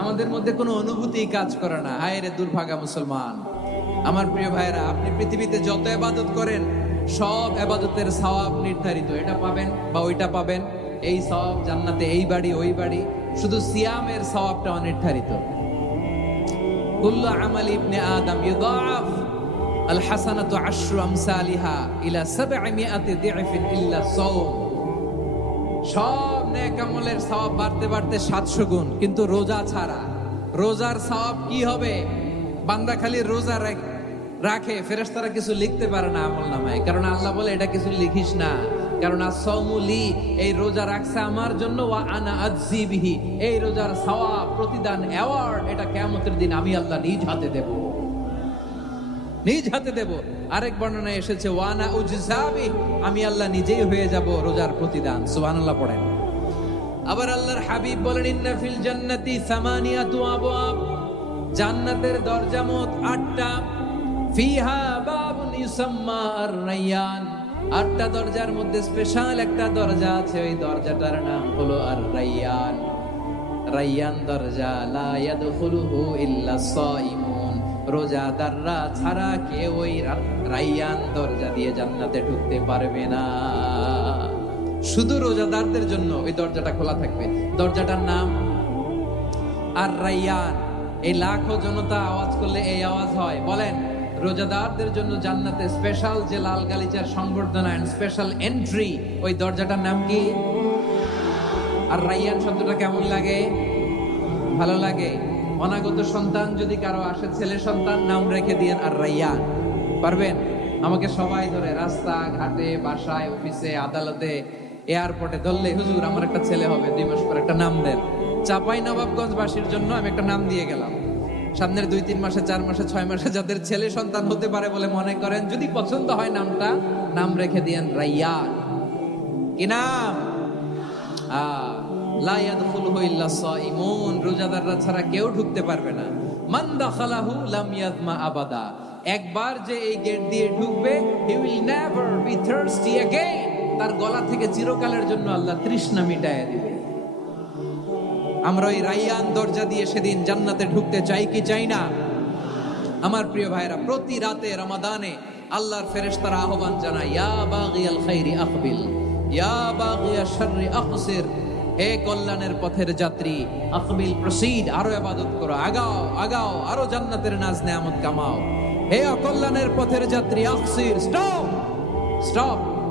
আমাদের মধ্যে কোনো অনুভূতি কাজ করে না। হায় রে দুর্ভাগা মুসলমান। আমার প্রিয় ভাইরা আপনি পৃথিবীতে যত এবাদত করেন, সব এবাদতের সওয়াব নির্ধারিত। এটা পাবেন বা ওইটা পাবেন। এই সওয়াব জান্নাতে, এই বাড়ি, ওই বাড়ি। শুধু সিয়ামের সওয়াবটা অনির্ধারিত সব নেক আমলের সওয়াব বাড়তে বাড়তে সাতশো গুণ, কিন্তু রোজা ছাড়া। রোজার সওয়াব কি হবে? বান্দা খালি রোজা রাখ- ফেরেশতারা কিছু লিখতে পারে না আমল নামায়। কারণ আল্লাহ বলে, এটা কিছু লিখিস না। কারণ আসৌমুলি এই রোজা রাখছে আমার জন্য, ওয়া আনা আজজিবিহি এই রোজার সওয়াব, প্রতিদান অ্যাওয়ার্ড এটা কিয়ামতের দিন আমি আল্লাহ নিজ হাতে দেবো। নিজ হাতে দেব। আরেক বর্ণনায় এসেছে ওয়ানা উজজাবি আমি আল্লাহ নিজেই হয়ে যাব রোজার প্রতিদান। সুবহানাল্লাহ পড়েন। আবার আল্লাহর হাবিব বলেন, ইন্না ফিল জান্নাতি সামানিয়াতু আবওয়াব। জান্নাতের দরজা মোট আটটা। ফিহা বাবুন ইউসাম্মা আর-রায়্যান আটটা দরজার মধ্যে স্পেশাল একটা দরজা আছে, ওই দরজাটার নাম হলো আর-রায়্যান রাইয়ান দরজা, লা ইয়াদখুলুহু ইল্লা সাইমুন। রোজাদাররা ছাড়া কেউ ওই রা- রাইয়ান দরজা দিয়ে জান্নাতে ঢুকতে পারবে না। শুধু রোজাদারদের জন্য ওই দরজাটা খোলা থাকবে। দরজাটার নাম আর রাইয়ান এই লাখো জনতা আওয়াজ করলে এই আওয়াজ হয়। বলেন, রোজাদারদের জন্য জান্নাতে স্পেশাল যে লাল গালিচার সংবর্ধনা এন্ড স্পেশাল এন্ট্রি ওই দরজাটার নাম কি? আর রাইয়ান শব্দটা কেমন লাগে? ভালো লাগে। অনাগত সন্তান যদি কারও আসে, ছেলে সন্তান, নাম রেখে দিয়েন আর রাইয়ান পারবেন? আমাকে সবাই ধরে রাস্তা ঘাটে বাসায়, অফিসে, আদালতে এয়ারপোর্টে ধরলে হুজুর, আমার একটা ছেলে হবে, দুই মাস পর একটা নাম দেন। চাপাই নবাবগঞ্জবাসীর জন্য আমি একটা নাম দিয়ে গেলাম। সামনের দুই, তিন মাসে, চার মাসে, ছয় মাসে যাদের ছেলে সন্তান হতে পারে বলে মনে করেন, যদি পছন্দ হয় নামটা, নাম রেখে দিয়েন রাইয়ান। কি নাম? রোজাদাররা ছাড়া কেউ ঢুকতে পারবে না। একবার যে এই গেট দিয়ে ঢুকবে he will never be again তার গলা থেকে চিরকালের জন্য আল্লাহ তৃষ্ণা মিটায় দিবে। আমরা ওই রাইয়ান দরজা দিয়ে সেদিন জান্নাতে ঢুকতে চাই কি চাই না? আমার প্রিয় ভাইরা প্রতি রাতে রমাদানে আল্লাহর ফেরেশতারা আহ্বান জানায়, ইয়া খাইরি আকবিল ইয়া শাররি আকসির হে কল্যাণের পথের যাত্রী আকবিল প্রসিড, আরও ইবাদত করো, আগাও আগাও, আরও জান্নাতের নাজ নেয়ামত কামাও। হে অকল্যাণের পথের যাত্রী আকসির স্টপ স্টপ।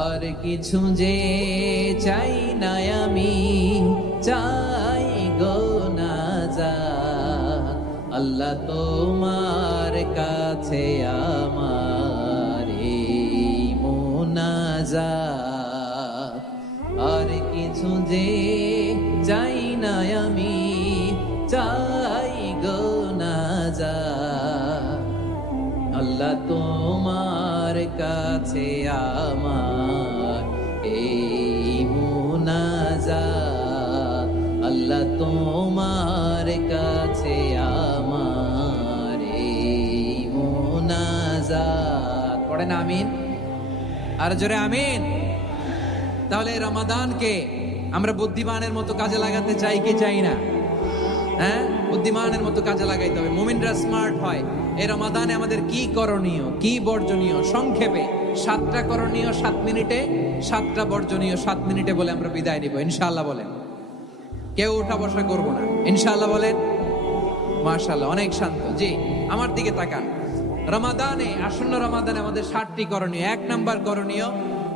আর কিছু যে চাই না আমি, চাই গো না যা আল্লাহ তোমার কাছে আমার এই মোনাজাত। আর কিছু যে চাই না আমি, চাই গো না যা আল্লাহ তোমার কাছে আমার আল্লাহ তোমার কাছে আমার পড়েন আমিন? আর জোরে আমিন? তাহলে রমাদানকে আমরা বুদ্ধিমানের মতো কাজে লাগাতে চাই কি চাই না? হ্যাঁ? বুদ্ধিমানের মতো কাজে লাগাইতে হবে। মুমিনরা স্মার্ট হয়। এই রমাদানে আমাদের কি করণীয়, কি বর্জনীয়? সংক্ষেপে, সাতটা করণীয় সাত মিনিটে, সাতটা বর্জনীয় সাত মিনিটে বলে আমরা বিদায় নিব। ইনশাআল্লাহ বলেন। কেউ উঠা বসা করব না। ইনশাআল্লাহ বলেন, মাশাআল্লাহ, অনেক শান্ত। জি, আমার দিকে তাকান। রমাদানে, আসন্ন রমাদানে আমাদের ষাটটি করণীয়। এক নাম্বার করণীয়,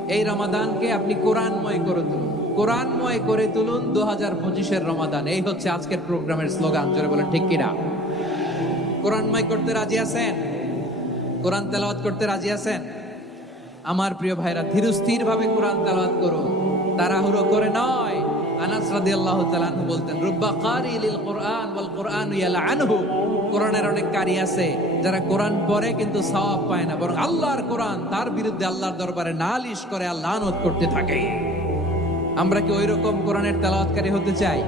এই রমাদানকে আপনি কোরআনময় করে তুলুন। কোরআনময় করে তুলুন দু হাজার পঁচিশের রমাদান। এই হচ্ছে আজকের প্রোগ্রামের স্লোগান, জোরে বলেন, ঠিক কিনা? কোরআনময় করতে রাজি আছেন? কোরআন তেলাওয়াত করতে রাজি আছেন? আমার প্রিয় ভাইরা ধীরস্থির ভাবে কোরআন তেলাওয়াত করুন। তাড়াহুড়ো করে নয়। আনাস কোরআন তার আমরা কি ওইরকম কোরআনের তেলাওয়াতকারী হতে চাই?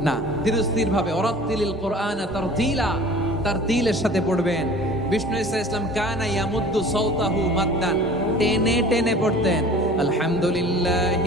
না ধীরস্থির ভাবে সাথে পড়বেন। বিষ্ণু ইসা ইসলাম মাদ্দান। টেনে টেনে পড়তেন, আলহামদুলিল্লাহ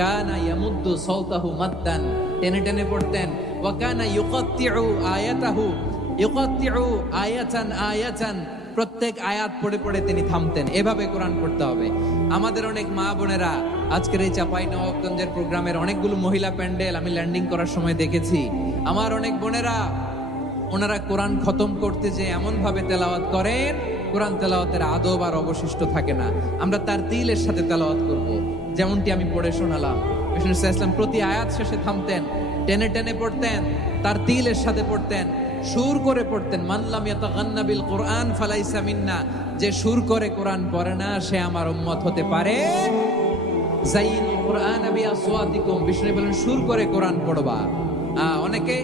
ইয়ামুদ্দু টেনে টেনে পড়তেন। প্রত্যেক আয়াত পড়ে পড়ে তিনি থামতেন। এভাবে কোরআন পড়তে হবে। আমাদের অনেক মা বোনেরা আজকের এই চাপাই নবাবগঞ্জের প্রোগ্রামের অনেকগুলো মহিলা প্যান্ডেল আমি ল্যান্ডিং করার সময় দেখেছি। আমার অনেক বোনেরা, ওনারা কোরআন খতম করতে যে এমন ভাবে তেলাওয়াত করেন, কোরআন তেলাওয়াতের আদব আর অবশিষ্ট থাকে না। আমরা তার তিলের সাথে তেলাওয়াত করব। যেমনটি আমি পড়ে শোনালাম। ইসলাম প্রতি আয়াত শেষে থামতেন, টেনে টেনে পড়তেন, তার তিলের সাথে পড়তেন, সুর করে পড়তেন মানলাম ইয়াতাগান্না বিল কোরআন ফালাইসা মিন্না যে সুর করে কোরআন পড়ে না, সে আমার উম্মত হতে পারে। জাইনুল কোরআন আবি আসওয়াতিকুম বিষ্ণু বলেন, সুর করে কোরআন পড়বা। অনেকে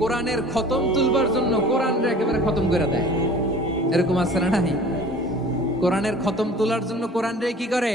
কোরআনের খতম তুলবার জন্য কোরআন একেবারে খতম করে দেয়। এরকম আছে না নাই? কোরআনের খতম তোলার জন্য কোরআন রে কি করে?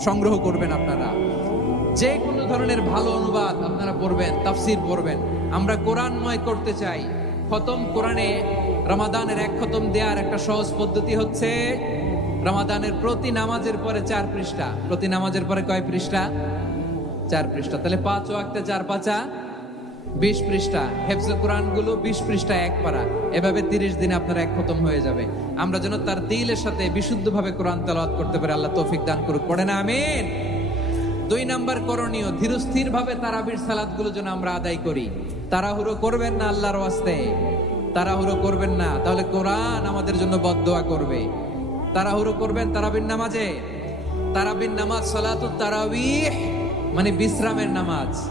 সংগ্রহ করবেন আপনারা। যে কোনো ধরনের ভালো অনুবাদ আপনারা পড়বেন, তাফসির পড়বেন। আমরা কোরআনময় করতে চাই। খতম কোরআনে রমাদানের এক খতম দেওয়ার একটা সহজ পদ্ধতি হচ্ছে রমাদানের প্রতি নামাজের পরে চার পৃষ্ঠা। প্রতি নামাজের পরে কয় পৃষ্ঠা? চার পৃষ্ঠা। তাহলে পাঁচ একটা চার পাঁচা। বিশ পৃষ্ঠা, হেফজ কোরআনগুলো বিশ পৃষ্ঠা এক পারা। এভাবে তিরিশ দিনে আপনার এক খতম হয়ে যাবে। আমরা যেন তার দিলের সাথে বিশুদ্ধ ভাবে কোরআন তেলাওয়াত করতে পারি, আল্লাহ তৌফিক দান করুক। পড়ে না আমিন। দুই নাম্বার করণীয় ধীরস্থির ভাবে তারাবির সালাদগুলো যেন আমরা আদায় করি। তাড়াহুড়ো করবেন না আল্লাহর ওয়াস্তে। তাড়াহুড়ো করবেন না। তাহলে কোরআন আমাদের জন্য বদদোয়া করবে। তাড়াহুড়ো করবেন তারাবির নামাজে। তারাবির নামাজ সালাতুত তারাবিহ মানে বিশ্রামের নামাজ।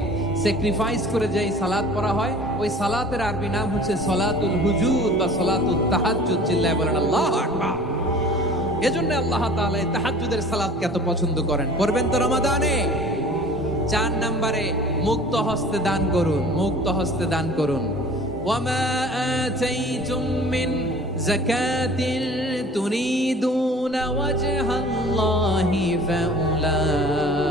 স্যাক্রিফাইস করে যে সালাত পড়া হয়, ওই সালাতের আরবি নাম হচ্ছে সলাতুল হুজুদ বা সলাতুল তাহাজ্জুদ। চিল্লায় বলেন, আল্লাহ আকবার। এজন্য আল্লাহ তাআলা তাহাজ্জুদের সালাতকে এত পছন্দ করেন। পড়বেন তো রমাদানে? চার নম্বরে, মুক্ত হস্তে দান করুন, মুক্ত হস্তে দান করুন। মিন যাকাতিন তুরিদুনা ওয়াজহাল্লাহি ফাউলাইকা হুমুল মুদঈফুন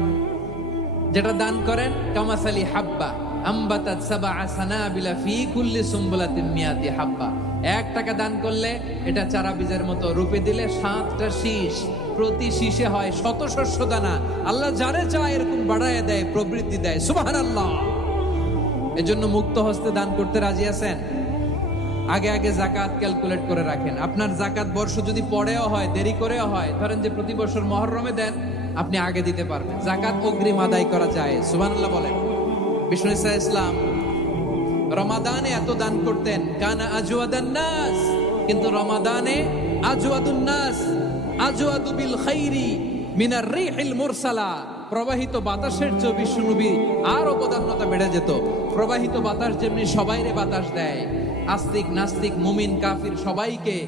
যেটা দান করেন কামাসালি হাব্বা কুল্লি হাব্বা। এক টাকা দান করলে এটা মতো রূপে দিলে সাতটা প্রতি হয় শত শস্য দানা। আল্লাহ যারে এরকম বাড়ায় দেয় প্রবৃদ্ধি দেয়। আল্লাহ এজন্য মুক্ত হস্তে দান করতে রাজি আছেন? আগে আগে জাকাত ক্যালকুলেট করে রাখেন। আপনার জাকাত বর্ষ যদি পরেও হয়, দেরি করেও হয়, ধরেন যে প্রতি বছর মহরমে দেন আপনি আগে দিতে পারবেন। জাকাত অগ্রিম আদায় করা যায়। সুবহানাল্লাহ বলেন। বিষ্ণু ইসা ইসলাম রমাদানে এত দান করতেন, কানা আজওয়াদান নাস। কিন্তু রমাদানে আজওয়াদুন নাস, আজওয়াদু বিল খাইরি মিনার রিহিল মুরসালা। প্রবাহিত বাতাসের আর অবদান্যতা বেড়ে যেত। প্রবাহিত বাতাস যেমনি সবাইরে বাতাস দেয়, আস্তিক নাস্তিক, মুমিন, কাফির সবাইকে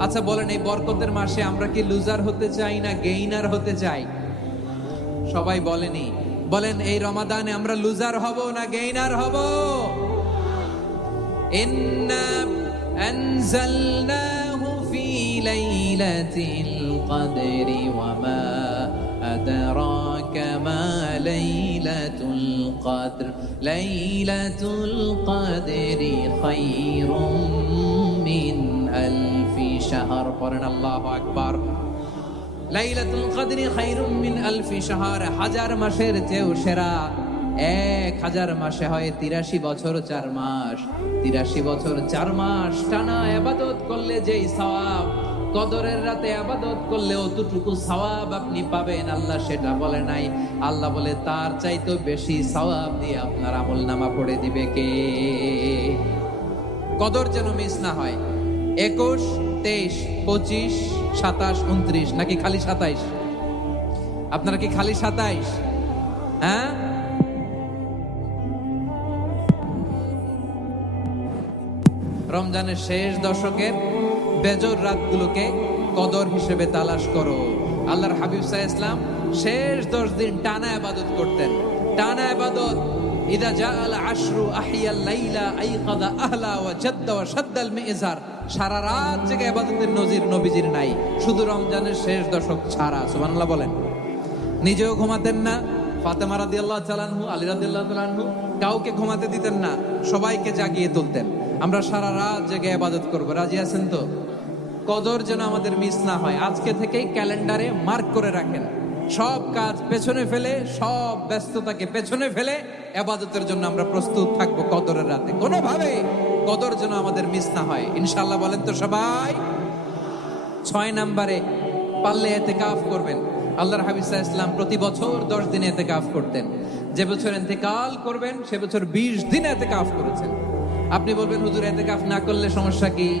আচ্ছা বলেন এই বরকতের মাসে আমরা কি লুজার হতে চাই না গেইনার হতে চাই? সবাই বলেনি। বলেন, এই রমাদানে আমরা লুজার হব না গেইনার হব? কদর লাইলাতুল কদরি। খায়রুম মিন আলফি শাহর পড়েন আল্লাহু আকবার। লাইলাতুল কদরি খায়রুম মিন আলফি শাহর, হাজার মাসের চেয়েও সেরা। এক হাজার মাসে হয় তিরাশি বছর চার মাস। তিরাশি বছর চার মাস টানা আবাদত করলে যেই সওয়াব, কদরের রাতে আবাদত করলে অতটুকু সওয়াব আপনি পাবেন। আল্লাহ সেটা বলে নাই। আল্লাহ বলে, তার চাইতে বেশি সওয়াব দিয়ে আপনার আমল নামা পড়ে দিবে কে? কদর যেন মিস না হয়। একুশ তেইশ, পঁচিশ, সাতাশ, উনত্রিশ, নাকি খালি সাতাইশ? আপনারা কি খালি সাতাইশ? হ্যাঁ? রমজানের শেষ দশকের বেজর রাতগুলোকে কদর হিসেবে তালাশ করো। আল্লাহর হাবিব সাহ ইসলাম শেষ দশ দিন টানা আবাদত করতেন। টানা আবাদত। জাদ্দা সারা রাত নজির নবীজির নাই। শুধু রমজানের শেষ দশক বলেন। নিজেও ঘুমাতেন না। ফাতেমা রাদিয়াল্লাহু তাআলাহু আলী রাদিয়াল্লাহু তাআলাহু কাউকে ঘুমাতে দিতেন না। সবাইকে জাগিয়ে তুলতেন। আমরা সারা রাত জেগে ইবাদত করব। রাজি আছেন তো? কদর যেন আমাদের মিস না হয়। আজকে থেকেই ক্যালেন্ডারে মার্ক করে রাখেন। সব কাজ পেছনে ফেলে, সব ব্যস্ততাকে পেছনে ফেলে আবাদতের জন্য আমরা প্রস্তুত থাকব কদরের রাতে। কোনোভাবে কদর যেন আমাদের মিস না হয়। ইনশাল্লাহ বলেন তো সবাই। ছয় নাম্বারে, পারলে এতে কাফ করবেন। আল্লাহর হাবিসা ইসলাম প্রতি বছর দশ দিনে এতে কাফ করতেন। যে বছর এতে কাল করবেন, সে বছর বিশ দিন এতে কাফ করেছেন। আপনি বলবেন, হুজুর এতে কাফ না করলে সমস্যা কি?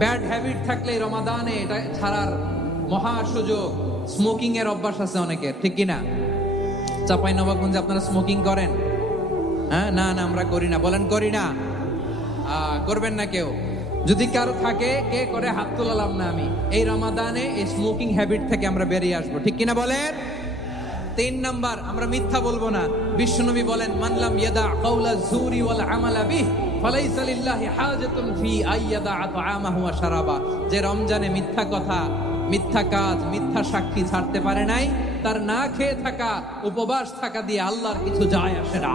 ব্যাড হ্যাবিট থাকলে রমাদানে এটা ছাড়ার মহা সুযোগ। স্মোকিং এর অভ্যাস আছে অনেকের, ঠিক কিনা? চাপাই নবাবগঞ্জে আপনারা স্মোকিং করেন? হ্যাঁ? না না, আমরা করি না। বলেন, করি না। করবেন না কেউ। যদি কারও থাকে, কে করে হাত তোলালাম না আমি। এই রমাদানে এই স্মোকিং হ্যাবিট থেকে আমরা বেরিয়ে আসব, ঠিক কিনা বলেন? তিন নাম্বার, আমরা মিথ্যা বলব না। বিশ্বনবী বলেন মানলাম ইয়াদা কাউলা জুরি ওয়াল আমালা বিহ, ফালাইসা লিল্লাহি হাজাতুন ফি আইয়াদা তাআমাহু ওয়া শারাবা। যে রমজানে মিথ্যা কথা, মিথ্যা কাজ, মিথ্যা সাক্ষী ছাড়তে পারে নাই, তার না খেয়ে থাকা, উপবাস থাকা দিয়ে আল্লাহর কিছু যায় আসে না।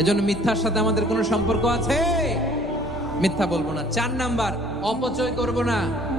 এজন্য মিথ্যার সাথে আমাদের কোনো সম্পর্ক আছে? মিথ্যা বলব না। চার নাম্বার, অপচয় করব না।